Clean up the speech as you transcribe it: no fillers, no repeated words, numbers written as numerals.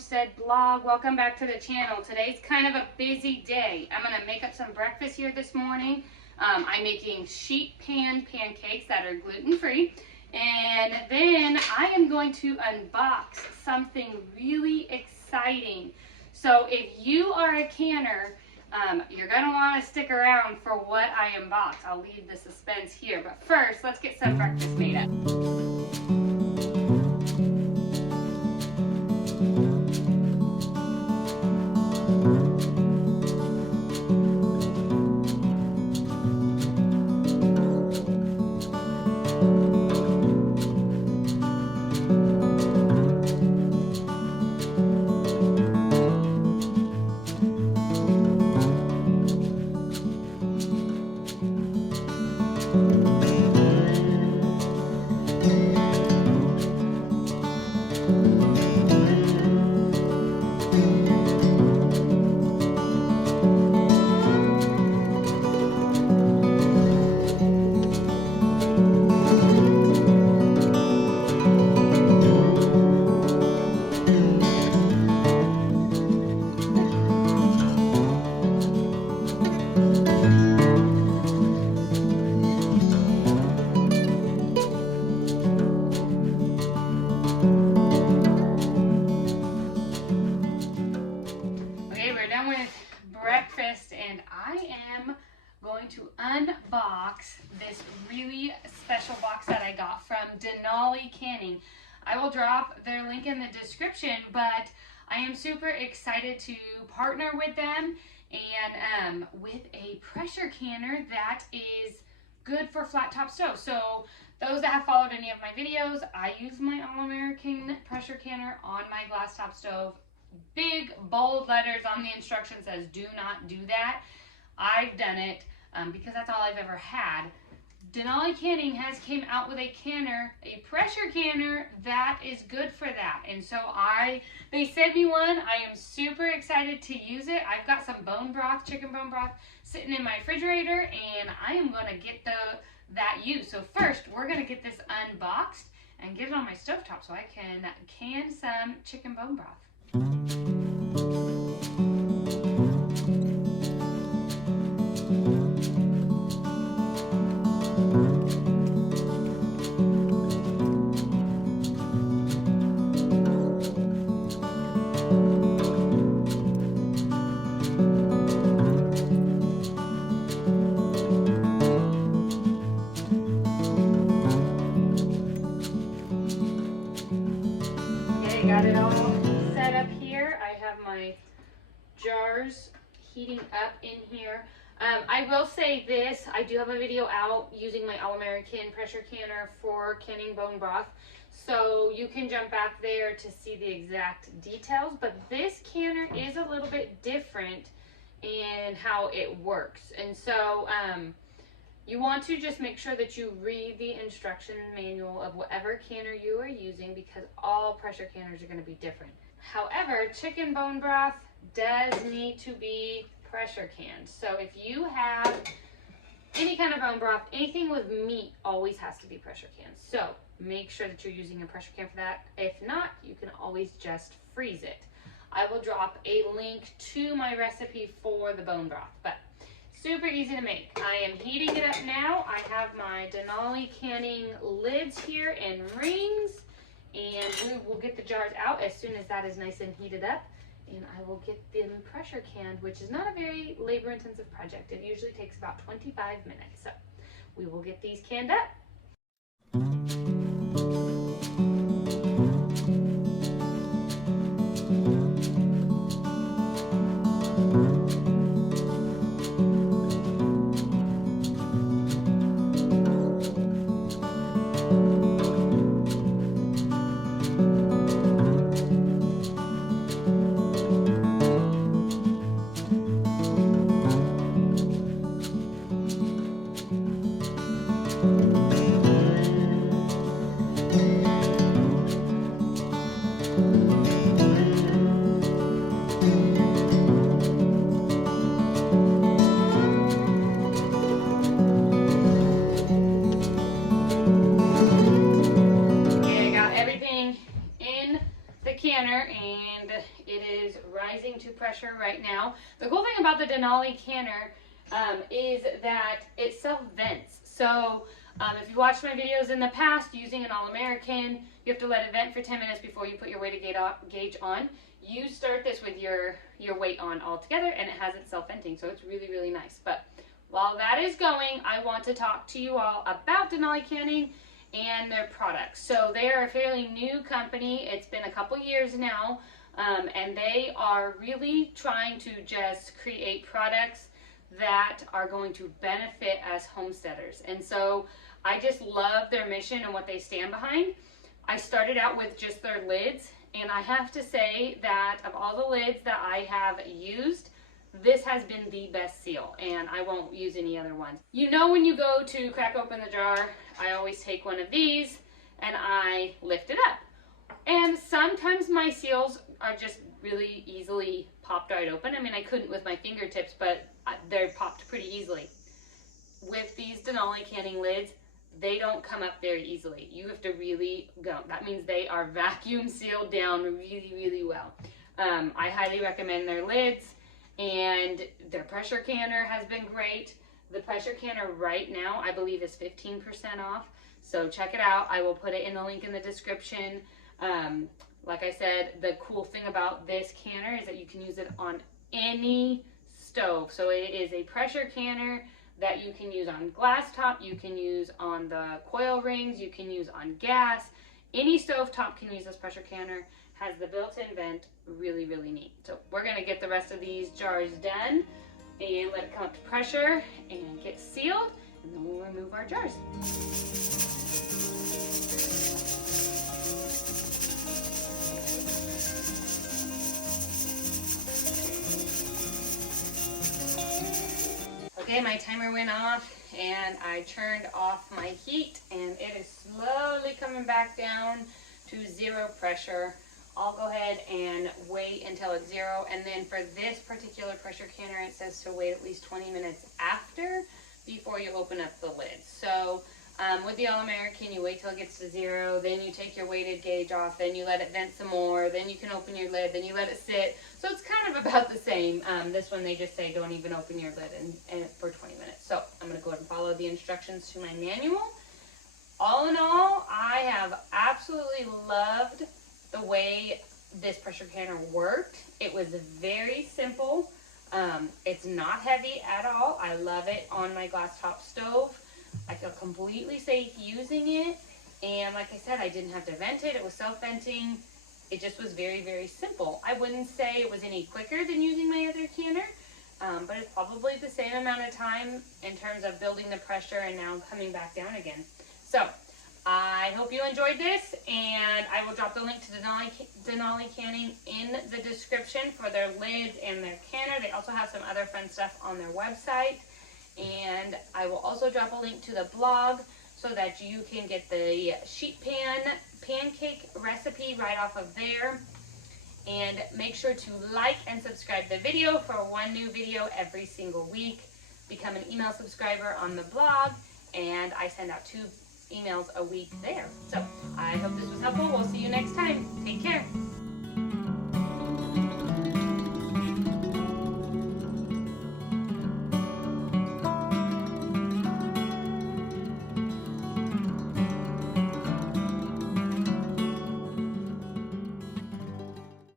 Homestead Blog. Welcome back to the channel. Today's kind of a busy day. I'm going to make up some breakfast here this morning. I'm making sheet pan pancakes that are gluten-free. And then I am going to unbox something really exciting. So if you are a canner, you're going to want to stick around for what I unbox. I'll leave the suspense here. But first, let's get some breakfast made up. Breakfast, and I am going to unbox this really special box that I got from Denali Canning. I will drop their link in the description, but I am super excited to partner with them and with a pressure canner that is good for flat top stoves. So those that have followed any of my videos, I use my All-American pressure canner on my glass top stove. Big bold letters on the instructions says do not do that. I've done it because that's all I've ever had. Denali Canning has came out with a canner, a pressure canner that is good for that. And so they sent me one. I am super excited to use it. I've got some bone broth, chicken bone broth sitting in my refrigerator, and I am going to get that used. So first we're going to get this unboxed and get it on my stovetop so I can can some chicken bone broth. Okay, got it all set up here. I have my jars heating up in here. I will say this, I do have a video out using my All-American pressure canner for canning bone broth. So you can jump back there to see the exact details, but this canner is a little bit different in how it works. And so you want to just make sure that you read the instruction manual of whatever canner you are using, because all pressure canners are going to be different. However, chicken bone broth does need to be pressure canned. So if you have any kind of bone broth, anything with meat always has to be pressure canned. So make sure that you're using a pressure can for that. If not, you can always just freeze it. I will drop a link to my recipe for the bone broth, but super easy to make. I am heating it up now. I have my Denali Canning lids here and rings, and we will get the jars out as soon as that is nice and heated up, and I will get them pressure canned, which is not a very labor intensive project. It usually takes about 25 minutes. So we will get these canned up. rising to pressure right now. The cool thing about the Denali Canner is that it self-vents. So if you watched my videos in the past using an All-American, you have to let it vent for 10 minutes before you put your weighted gauge on. You start this with your weight on all together, and it has it self-venting, so it's really, really nice. But while that is going, I want to talk to you all about Denali Canning and their products. So they are a fairly new company. It's been a couple years now, and they are really trying to just create products that are going to benefit us homesteaders. And so I just love their mission and what they stand behind. I started out with just their lids, and I have to say that of all the lids that I have used, this has been the best seal, and I won't use any other ones. You know, when you go to crack open the jar, I always take one of these and I lift it up. And sometimes my seals are just really easily popped right open. I mean, I couldn't with my fingertips, but they're popped pretty easily. With these Denali Canning lids, they don't come up very easily. You have to really go. That means they are vacuum sealed down really, really well. I highly recommend their lids, and their pressure canner has been great. The pressure canner right now, I believe, is 15% off. So check it out. I will put it in the link in the description. Like I said, the cool thing about this canner is that you can use it on any stove. So it is a pressure canner that you can use on glass top, you can use on the coil rings, you can use on gas. Any stove top can use this pressure canner. Has the built-in vent. Really, really neat. So we're gonna get the rest of these jars done and let it come up to pressure and get sealed, and then we'll remove our jars. Okay, my timer went off and I turned off my heat, and it is slowly coming back down to 0 pressure. I'll go ahead and wait until it's 0, and then for this particular pressure canner, it says to wait at least 20 minutes after before you open up the lid. So with the All-American, you wait till it gets to 0, then you take your weighted gauge off, then you let it vent some more, then you can open your lid, then you let it sit. So it's kind of about the same. This one, they just say don't even open your lid and for 20 minutes. So I'm going to go ahead and follow the instructions to my manual. All in all, I have absolutely loved the way this pressure canner worked. It was very simple. It's not heavy at all. I love it on my glass top stove. I feel completely safe using it, and like I said, I didn't have to vent it. It was self-venting. It just was very, very simple. I wouldn't say it was any quicker than using my other canner, but it's probably the same amount of time in terms of building the pressure and now coming back down again. So I hope you enjoyed this, and I will drop the link to Denali Canning in the description for their lids and their canner. They also have some other fun stuff on their website. And I will also drop a link to the blog so that you can get the sheet pan pancake recipe right off of there. And make sure to like and subscribe the video for one new video every single week. Become an email subscriber on the blog, and I send out 2 emails a week there. So I hope this was helpful. We'll see you next time. Take care.